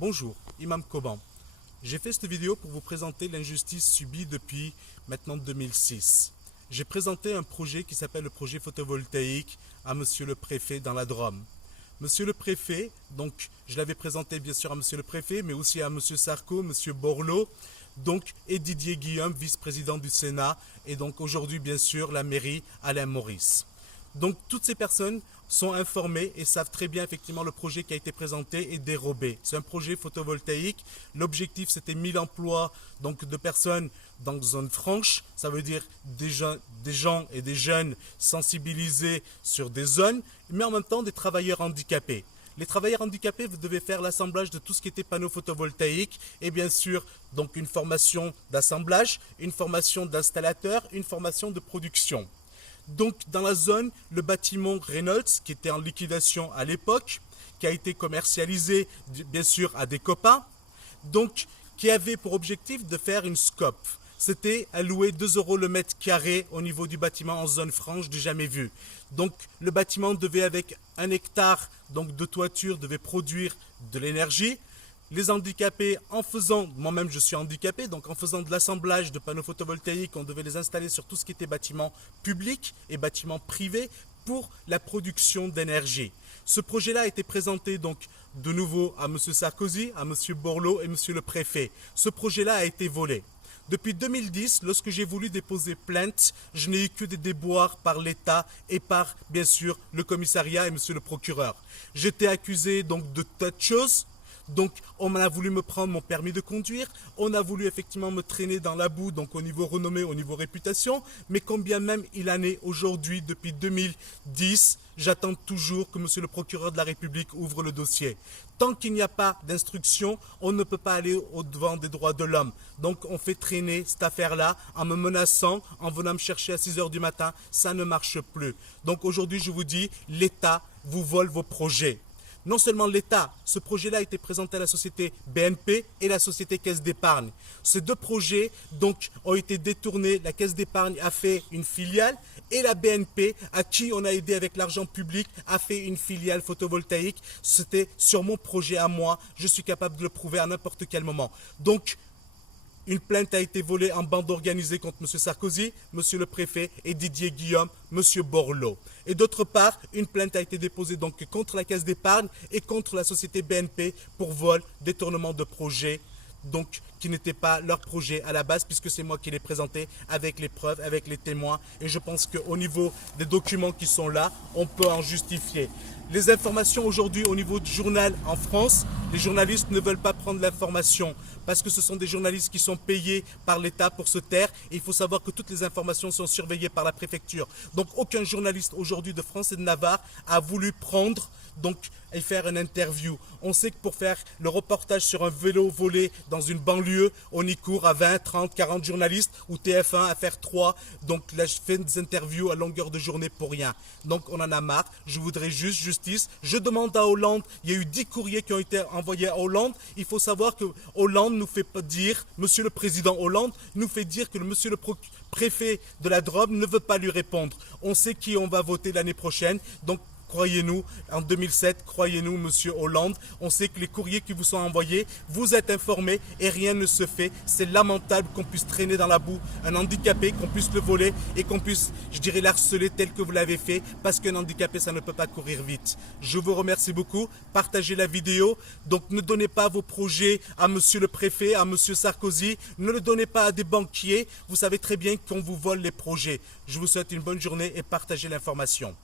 Bonjour, Imam Koban. J'ai fait cette vidéo pour vous présenter l'injustice subie depuis maintenant 2006. J'ai présenté un projet qui s'appelle le projet photovoltaïque à Monsieur le Préfet dans la Drôme. Monsieur le Préfet, donc je l'avais présenté bien sûr à Monsieur le Préfet, mais aussi à Monsieur Sarko, Monsieur Borloo, donc et Didier Guillaume, vice-président du Sénat, et donc aujourd'hui bien sûr la mairie Alain Maurice. Donc toutes ces personnes sont informées et savent très bien effectivement le projet qui a été présenté est dérobé. C'est un projet photovoltaïque. L'objectif c'était 1000 emplois donc de personnes dans zone franche. Ça veut dire des gens et des jeunes sensibilisés sur des zones, mais en même temps des travailleurs handicapés. Les travailleurs handicapés, vous devez faire l'assemblage de tout ce qui était panneaux photovoltaïques et bien sûr donc une formation d'assemblage, une formation d'installateur, une formation de production. Donc dans la zone, le bâtiment Reynolds, qui était en liquidation à l'époque, qui a été commercialisé bien sûr à des copains, donc qui avait pour objectif de faire une scope. C'était alloué 2 € le mètre carré au niveau du bâtiment en zone franche du jamais vu. Donc le bâtiment devait avec 1 hectare donc, de toiture devait produire de l'énergie. Les handicapés, en faisant, moi-même je suis handicapé, donc en faisant de l'assemblage de panneaux photovoltaïques, on devait les installer sur tout ce qui était bâtiment public et bâtiment privé pour la production d'énergie. Ce projet-là a été présenté donc de nouveau à M. Sarkozy, à M. Borloo et M. le Préfet. Ce projet-là a été volé. Depuis 2010, lorsque j'ai voulu déposer plainte, je n'ai eu que des déboires par l'État et par, bien sûr, le commissariat et M. le procureur. J'étais accusé donc de tas de choses. Donc on a voulu me prendre mon permis de conduire, on a voulu effectivement me traîner dans la boue, donc au niveau renommée, au niveau réputation, mais combien même il en est aujourd'hui, depuis 2010, j'attends toujours que monsieur le procureur de la République ouvre le dossier. Tant qu'il n'y a pas d'instruction, on ne peut pas aller au-devant des droits de l'homme. Donc on fait traîner cette affaire-là en me menaçant, en venant me chercher à 6 h du matin, ça ne marche plus. Donc aujourd'hui je vous dis, l'État vous vole vos projets. Non seulement l'État, ce projet-là a été présenté à la société BNP et la société Caisse d'épargne. Ces deux projets donc, ont été détournés. La Caisse d'épargne a fait une filiale et la BNP, à qui on a aidé avec l'argent public, a fait une filiale photovoltaïque. C'était sur mon projet à moi. Je suis capable de le prouver à n'importe quel moment. Donc, une plainte a été volée en bande organisée contre M. Sarkozy, M. le Préfet et Didier Guillaume, M. Borloo. Et d'autre part, une plainte a été déposée donc contre la Caisse d'épargne et contre la société BNP pour vol, détournement de projet, donc qui n'était pas leur projet à la base puisque c'est moi qui l'ai présenté avec les preuves, avec les témoins. Et je pense qu'au niveau des documents qui sont là, on peut en justifier. Les informations aujourd'hui au niveau du journal en France, les journalistes ne veulent pas prendre l'information parce que ce sont des journalistes qui sont payés par l'État pour se taire et il faut savoir que toutes les informations sont surveillées par la préfecture. Donc aucun journaliste aujourd'hui de France et de Navarre a voulu prendre donc et faire une interview. On sait que pour faire le reportage sur un vélo volé dans une banlieue, on y court à 20, 30, 40 journalistes ou TF1 à faire 3. Donc là, je fais des interviews à longueur de journée pour rien. Donc on en a marre. Je voudrais juste justice. Je demande à Hollande, il y a eu 10 courriers qui ont été envoyés à Hollande. Il faut savoir que Hollande nous fait dire, monsieur le président Hollande nous fait dire que le monsieur le préfet de la Drôme ne veut pas lui répondre. On sait qui on va voter l'année prochaine. Donc croyez-nous, en 2007, croyez-nous, monsieur Hollande, on sait que les courriers qui vous sont envoyés, vous êtes informés et rien ne se fait. C'est lamentable qu'on puisse traîner dans la boue un handicapé, qu'on puisse le voler et qu'on puisse, je dirais, l'harceler tel que vous l'avez fait parce qu'un handicapé, ça ne peut pas courir vite. Je vous remercie beaucoup. Partagez la vidéo. Donc ne donnez pas vos projets à monsieur le préfet, à monsieur Sarkozy. Ne le donnez pas à des banquiers. Vous savez très bien qu'on vous vole les projets. Je vous souhaite une bonne journée et partagez l'information.